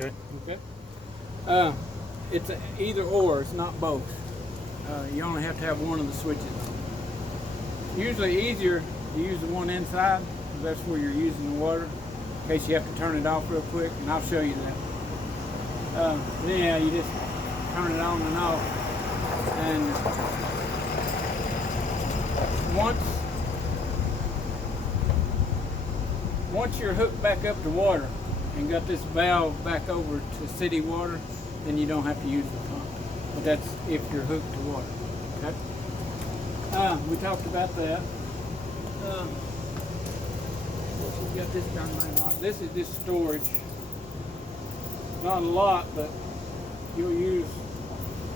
Okay. Okay. It's either or. It's not both. You only have to have one of the switches. Usually easier to use the one inside, because that's where you're using the water, in case you have to turn it off real quick, and I'll show you that. Then yeah, you just turn it on and off, and once you're hooked back up to water and got this valve back over to city water, then you don't have to use the pump. But that's if you're hooked to water. Okay. We talked about that. We got this darn thing on. This is just storage. Not a lot, but you'll use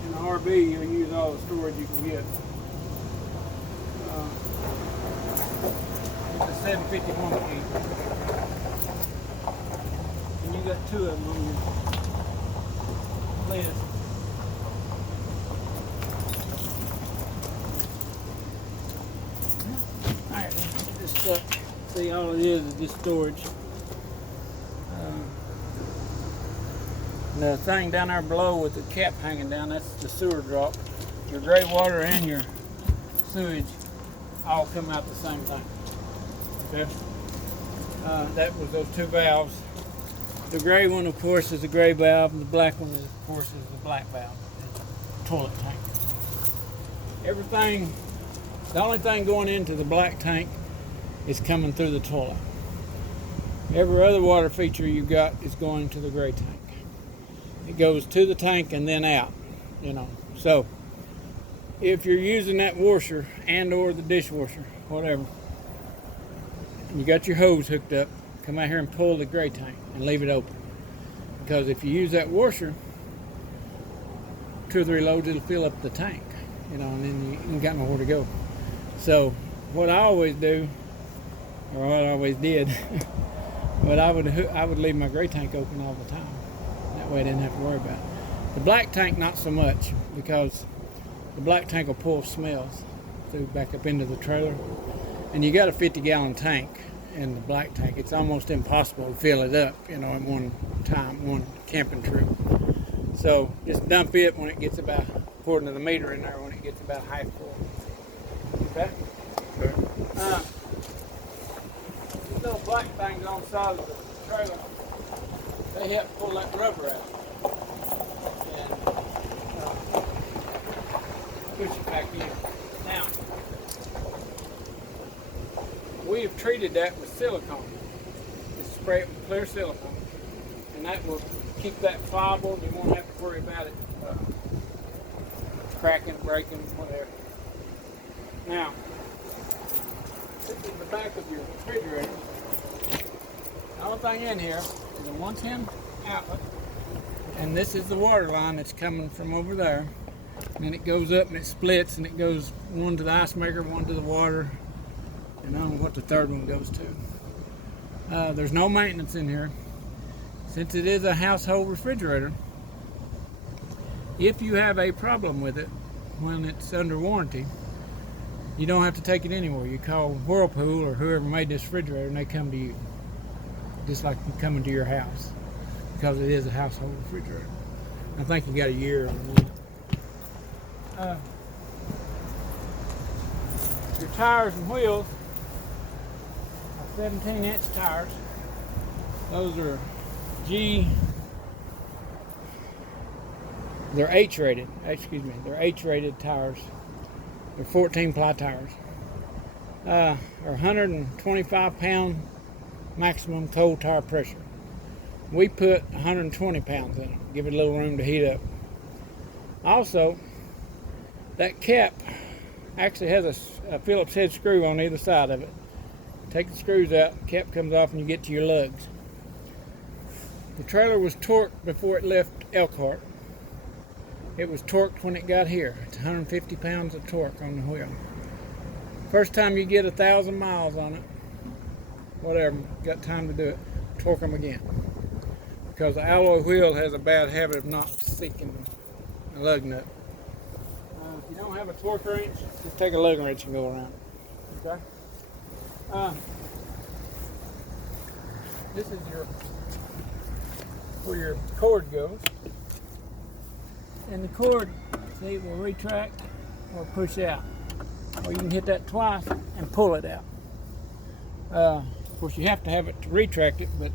in the RV. You'll use all the storage you can get. It's a 751 feet. And you got two of them on your list. Alright, this stuff. See, all it is just storage. The thing down there below with the cap hanging down, that's the sewer drop. Your gray water and your sewage all come out the same thing. Okay. That was those two valves. The gray one, of course, is the gray valve, and the black one, of course, is the black valve. It's a toilet tank. Everything, the only thing going into the black tank is coming through the toilet. Every other water feature you got is going to the gray tank. It goes to the tank and then out, you know. So, if you're using that washer and or the dishwasher, whatever, and you got your hose hooked up, come out here and pull the gray tank and leave it open. Because if you use that washer, 2 or 3 loads, it'll fill up the tank, you know, and then you ain't got nowhere to go. So, what I always do, or what I always did, but I would leave my gray tank open all the time. That way I didn't have to worry about it. The black tank, not so much, because the black tank will pull smells through back up into the trailer. And you got a 50-gallon tank in the black tank. It's almost impossible to fill it up, you know, in one time, one camping trip. So just dump it when it gets about, according to the meter in there, when it gets about half full. Okay? These little black things on the side of the trailer, they help pull that rubber out and push it back in. Now, we have treated that with silicone. Just spray it with clear silicone, and that will keep that pliable, and you won't have to worry about it cracking, breaking, whatever. Now, this is the back of your refrigerator. The only thing in here is a 110 outlet, and this is the water line that's coming from over there. And then it goes up and it splits, and it goes one to the ice maker, one to the water, and I don't know what the third one goes to. There's no maintenance in here. Since it is a household refrigerator, if you have a problem with it when it's under warranty, you don't have to take it anywhere. You call Whirlpool or whoever made this refrigerator, and they come to you, just like you coming to your house, because it is a household refrigerator. I think you got a year on it. Your tires and wheels are 17-inch tires. Those are they're H-rated. Excuse me, they're H-rated tires. They're 14-ply tires. Are 125-pound maximum cold tire pressure. We put 120 pounds in it, give it a little room to heat up. Also, that cap actually has a Phillips head screw on either side of it. Take the screws out, the cap comes off, and you get to your lugs. The trailer was torqued before it left Elkhart. It was torqued when it got here. It's 150 pounds of torque on the wheel. First time you get 1,000 miles on it, whatever, got time to do it, torque them again. Because the alloy wheel has a bad habit of not sticking a lug nut. If you don't have a torque wrench, just take a lug wrench and go around. Okay? This is your where your cord goes. And the cord, see, will retract or push out. Or you can hit that twice and pull it out. Of course, you have to have it to retract it, but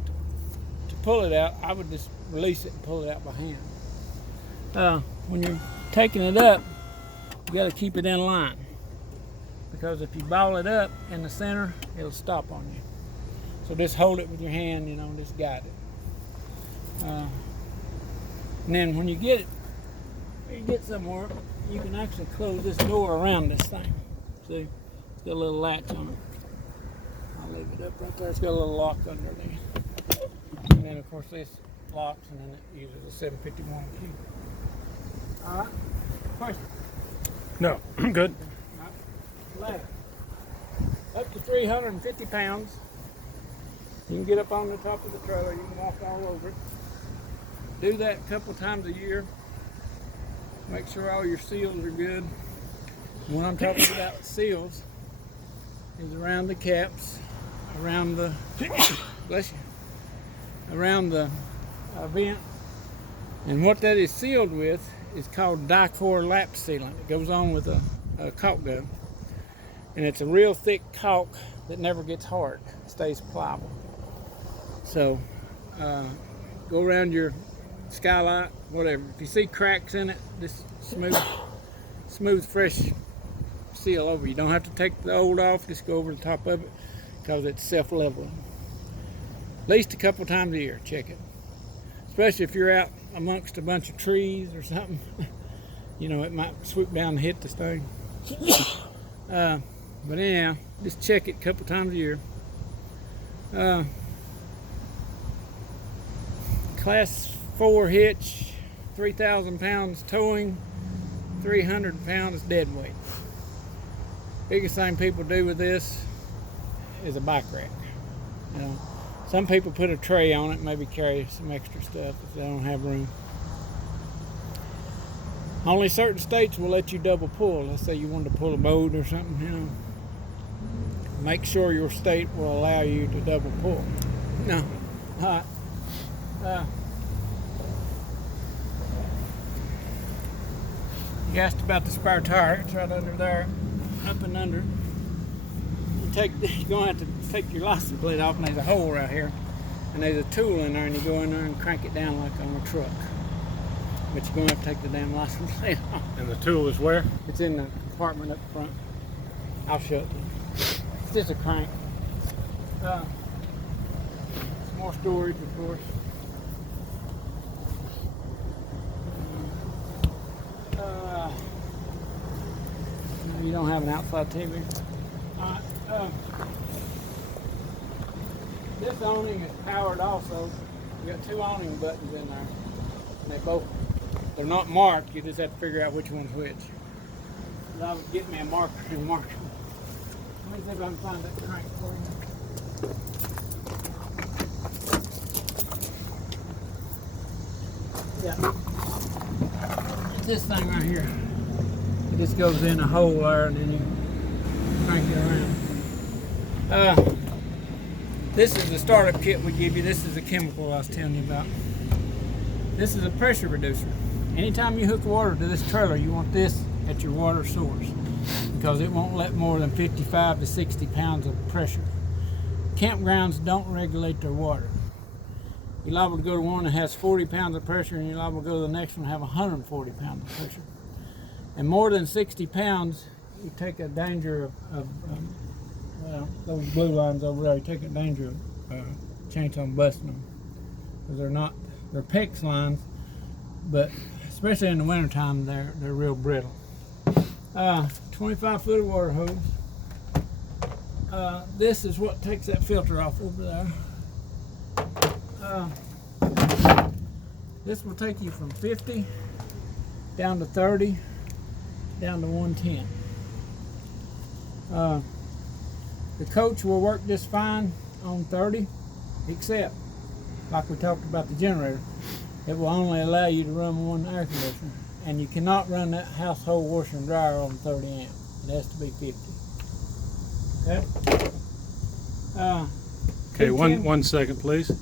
to pull it out, I would just release it and pull it out by hand. When you're taking it up, you got to keep it in line, because if you ball it up in the center, it'll stop on you. So just hold it with your hand, you know, and just guide it. And then when you get somewhere, you can actually close this door around this thing. See, it's got a little latch on it. I'll leave it up right there. It's got a little lock under there. And then of course this locks, and then it uses a 751 key. All right, question? No, I'm good. All right. Ladder. Up to 350 pounds. You can get up on the top of the trailer. You can walk all over it. Do that a couple times a year. Make sure all your seals are good. When I'm talking about seals, is around the caps, around the bless you, around the vent, and what that is sealed with is called dichlor lap sealant. It goes on with a caulk gun, and it's a real thick caulk that never gets hard. It stays pliable. So go around your skylight, whatever. If you see cracks in it, just smooth, fresh seal over. You don't have to take the old off. Just go over the top of it, because it's self-leveling. At least a couple times a year, check it. Especially if you're out amongst a bunch of trees or something. You know, it might swoop down and hit this thing. But anyhow, just check it a couple times a year. Class 4 hitch, 3,000 pounds towing, 300 pounds dead weight. Biggest thing people do with this is a bike rack. You know, some people put a tray on it, maybe carry some extra stuff if they don't have room. Only certain states will let you double pull. Let's say you wanted to pull a boat or something, you know. Make sure your state will allow you to double pull. No. All right. You asked about the spare tire. It's right under there, up and under. You're gonna have to take your license plate off, and there's a hole right here, and there's a tool in there, and you go in there and crank it down like on a truck. But you're gonna have to take the damn license plate off. And the tool is where? It's in the compartment up front. I'll show it to you. It's just a crank. Some more storage, of course. You don't have an outside TV. This awning is powered also. You got 2 awning buttons in there, and they're not marked. You just have to figure out which one's which. So I would get me a marker and mark them. Let me see if I can find that crank for you. Yeah. It's this thing right here. It just goes in a hole there, and then you crank it around. This is the startup kit we give you. This is the chemical I was telling you about. This is a pressure reducer. Anytime you hook water to this trailer, you want this at your water source, because it won't let more than 55 to 60 pounds of pressure. Campgrounds don't regulate their water. You're liable to go to one that has 40 pounds of pressure, and you're liable to go to the next one and have 140 pounds of pressure. And more than 60 pounds, you take a danger of well, those blue lines over there, you take a danger of chance on busting them. Because they're PEX lines, but especially in the wintertime, they're real brittle. 25 foot of water hose. This is what takes that filter off over there. This will take you from 50 down to 30 down to 110. The coach will work just fine on 30, except, like we talked about the generator, it will only allow you to run one air conditioner, and you cannot run that household washer and dryer on 30 amp. It has to be 50. Okay? Okay, one second, please.